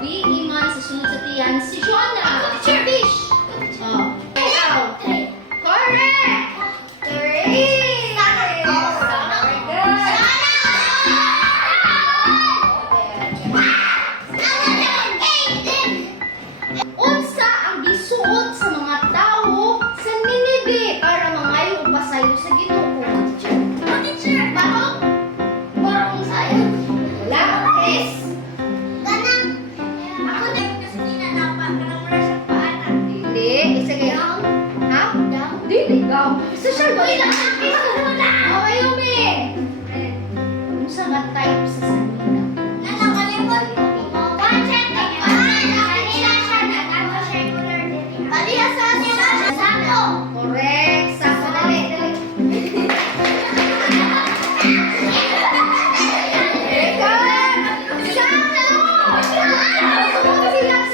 gabi, iman sa sunod sa tiyan si Jonah. Teacher Fish. Oh. Ikaw. Correct. Three. Very good. Unsa ang gisuot sa mga tao sa Ninive para mangayo og pasayo sa Ginoo? Teacher, bakit? Parang sayo. Wala, Chris. Ako na yung kasi ninanapa. Parang wala siyang paanak. Dili, isa kayo. Ha? Dili, gaw. Social ba? Okay, Umi. Unsa nga type sa sanina? Nanakalimot ko. One check na kanina siya na tapos regular din. Palihasa nila siya. Sako. Correct. Sako, dali, dali.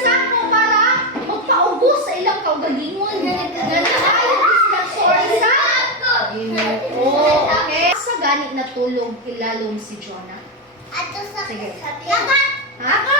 Sako para magpaubos sa ilang kaugalingon. Okay. Sa ganit na tulog ilalong si Jonah. Ato sa Sige. sa tiyan. Ha?